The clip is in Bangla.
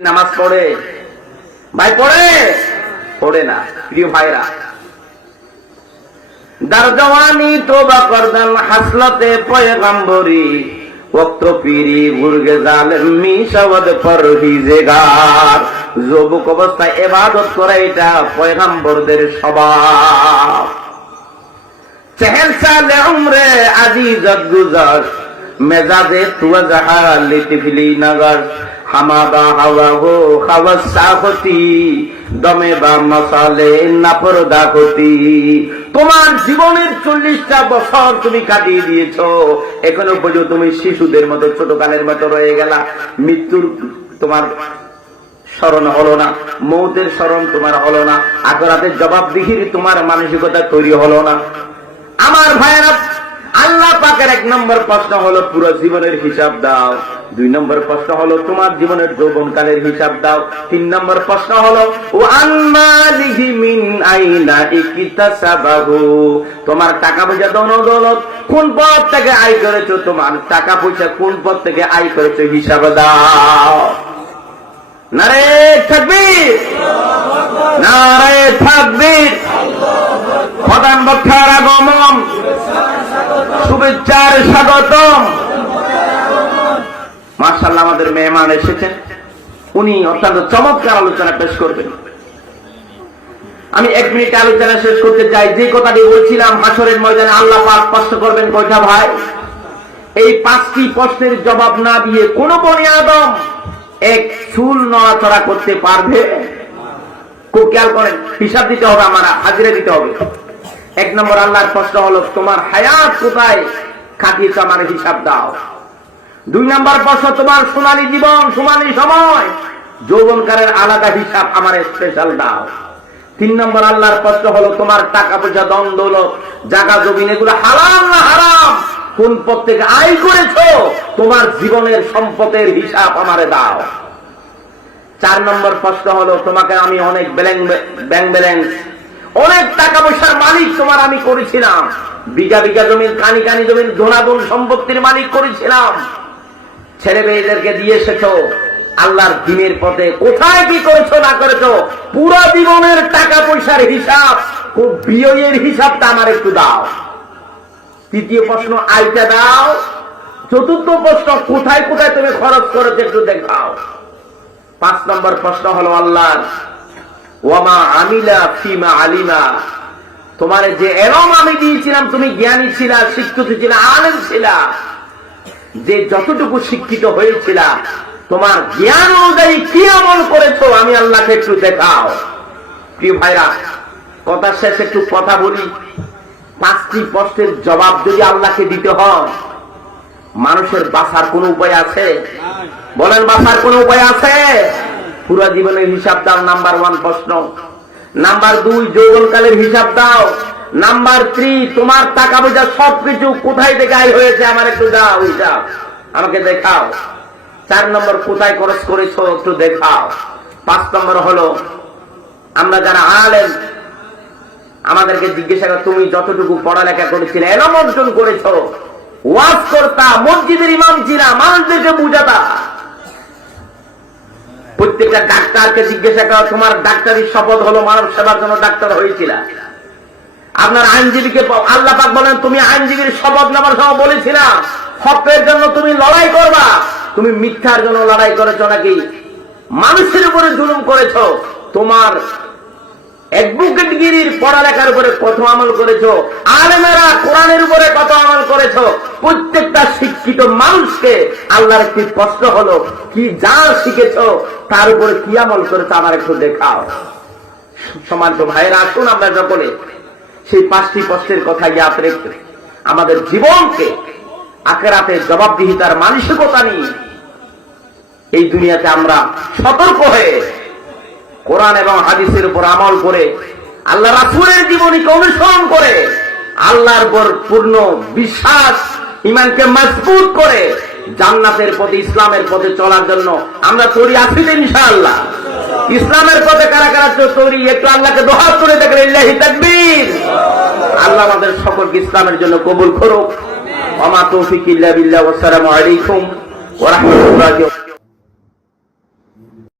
নামাজ পড়ে ভাই, পড়ে না। প্রিয় ভাইরা, দারজওয়ানি তোবা করদান হাসলতে পয়গম্বরি ওয়াক্ত পীরি গুরগে জালেম মিশাওয়াদ পরহিজগার। যুবক অবস্থায় ইবাদত করা এটা পয়গম্বরদের স্বভাব। চেহেল সালে উমরে আজিজত গুজার মেজাজে তুয়া জাহাল লিতিফিলি নগর হামাদা হাওয়া হো খাওয়াসা হতি দমে বা মশালে নাপরদা হতি। তোমার জীবনের 40টা বছর তুমি কাটিয়ে দিয়েছো, এখনো পর্যন্ত তুমি শিশুদের মতো ছোটকালের মতো রয়ে গেলা। মৃত্যুর তোমার স্মরণ হলো না, মৌতের স্মরণ তোমার হলো না, আখিরাতের জবাবদিহির তোমার মানসিকতা তৈরি হলো না। আমার ভাইয়েরা, আল্লাহ পাকের 1 নম্বর প্রশ্ন হলো পুরো জীবনের হিসাব দাও। 2 নম্বর প্রশ্ন হলো তোমার জীবনের যৌবনকালের হিসাব দাও। 3 নম্বর প্রশ্ন হলো ওয়ান মালিহি মিন আইনা ইকতাসাবাহু, তোমার টাকা পয়সা দৌলত কোন পথ থেকে আয় করেছো, তোমার টাকা পয়সা কোন পথ থেকে আয় করেছো হিসাব দাও। নারে তাকবীর, নারে তাকবীর। প্রধান বক্তার আগমন, শুভেচ্ছার স্বাগতম। মাশাআল্লাহ, আমাদের মেহমান এসেছেন, উনি অত্যন্ত চমৎকার আলোচনা পেশ করবেন। আমি 1 মিনিটে আলোচনা শেষ করতে চাই। যে কথাটি বলছিলাম, হাসরের ময়দানে আল্লাহ পাক প্রশ্ন করবেন কয়টা ভাই? এই 5টি প্রশ্নের জবাব না দিয়ে কোন বনি আদম এক চুল নড়াচড়া করতে পারবে? খুব খেয়াল করেন, হিসাব দিতে হবে, আমরা হাজিরা দিতে হবে। 1 নম্বর আল্লাহর প্রশ্ন হলো তোমার হায়াত কোথায় কাটিয়েছো, আমার হিসাব দাও। 2 নম্বর প্রশ্ন তোমার সোনালী জীবন, সোনালী সময়, যৌবনকালের আলাদা হিসাব আমার স্পেশাল দাও। 3 নম্বর আল্লাহর প্রশ্ন হলো তোমার টাকা পয়সা ধন দৌলত জায়গা জমিন এগুলো হালাল না হারাম, কোন পথ থেকে আয় করেছো, তোমার জীবনের সম্পদের হিসাব আমারে দাও। 4 নম্বর প্রশ্ন হলো তোমাকে আমি অনেক ব্যাংক ব্যালেন্স, অনেক টাকা পয়সার মালিক তোমার আমি করেছিলাম, বিঘা বিঘা জমির কানি কানি জমির ধনাধন সম্পত্তির মালিক করেছিলাম, ছেলে মেয়েদেরকে দিয়ে এসেছো আল্লাহর দ্বীনের পথে, কোথায় কি করেছো না করেছো, পুরো জীবনের টাকা পয়সার হিসাব, খুব বিয়ের হিসাবটা আমার একটু দাও। 3য় প্রশ্ন আয়টা দাও। 4র্থ প্রশ্ন কোথায় কোথায় তুমি খরচ করেছো একটু দেখাও। 5 নম্বর প্রশ্ন হলো আল্লাহর ওয়ামা আমিলা ফিমা আলিমা, তোমার যে এলম আমি দিয়েছিলাম, তুমি জ্ঞানী ছিলা, শিক্ষিত ছিলা, আলেম ছিলা, যে যতটুকু শিক্ষিত হয়েছিল তোমার জ্ঞান অনুযায়ী কি আমল করেছো আমি আল্লাহকে একটু দেখাও। প্রিয় ভাইরা, কথা শেষ একটু কথা বলি। 5টি প্রশ্নের জবাব যদি আল্লাহকে দিতে হয়, মানুষের বাঁচার কোন উপায় আছে? বলেন, বাঁচার কোন উপায় আছে? পুরো জীবনের হিসাব দাও, নাম্বার 1 প্রশ্ন। নাম্বার 2 যৌবনকালের হিসাব দাও। নাম্বার 3 তোমার টাকা পয়সা সবকিছু কোথায় থেকে আয় হয়েছে আমার একটু দাও, হিসাব আমাকে দেখাও। 4 নম্বর কোথায় খরচ করেছো একটু দেখাও। 5 নম্বর হলো আমরা যারা আলেম, আমাদেরকে জিজ্ঞাসা করো তুমি যতটুকু পড়ালেখা করেছিলে, এলম অর্জন করেছো, ওয়াজ করতা, মসজিদের ইমাম ছিলা, মানুষদেরকে বুঝাতা। প্রত্যেকটা ডাক্তারকে জিজ্ঞাসা করো তোমার ডাক্তারি শপথ হলো মানব সেবার জন্য ডাক্তার হয়েছিল। আপনার আইনজীবীকে আল্লাহ পাক বলেন তুমি আইনজীবীর শপথ নেবার সময় বলেছিলা হকের জন্য তুমি লড়াই করবা, তুমি মিথ্যার জন্য লড়াই করেছো নাকি মানুষের উপরে জুলুম করেছো? তোমার অ্যাডভোকেটগিরির পড়ালেখার উপরে কত আমল করেছো? আলেমেরা কোরআনের উপরে কত আমল করেছো? প্রত্যেকটা শিক্ষিত মানুষকে আল্লাহর একটি প্রশ্ন হলো কি যা শিখেছো তার উপরে কি আমল করেছো আমার একটু দেখাও। সম্মানিত ভাইয়েরা, আসুন আমরা সকলে সেই 5টি প্রশ্নের কথা জ্ঞাত রেখে আমাদের জীবনকে আখিরাতে জবাবদিহিতার মানসিকতা নিয়ে এই দুনিয়াতে আমরা সতর্ক হয়ে কোরআন এবং হাদিসের উপর আমল করে আল্লাহ রাসূলের জীবনীকে অনুসরণ করে আল্লাহর উপর পূর্ণ বিশ্বাস ঈমানকে মজবুত করে জান্নাতের পথে ইসলামের পথে চলার জন্য আমরা তৈরি আছি তো ইনশাআল্লাহ। ইসলামের পথে কারা কারা তৈরি একটু আল্লাহকে দোয়া করে দেখেন, লিল্লাহি তাকবীর। আল্লাহ আমাদের সকলকে ইসলামের জন্য কবুল করুক। ওয়া মা তৌফিক ইল্লা বিল্লাহ। ওয়া আসসালামু আলাইকুম ওয়া রাহমাতুল্লাহি।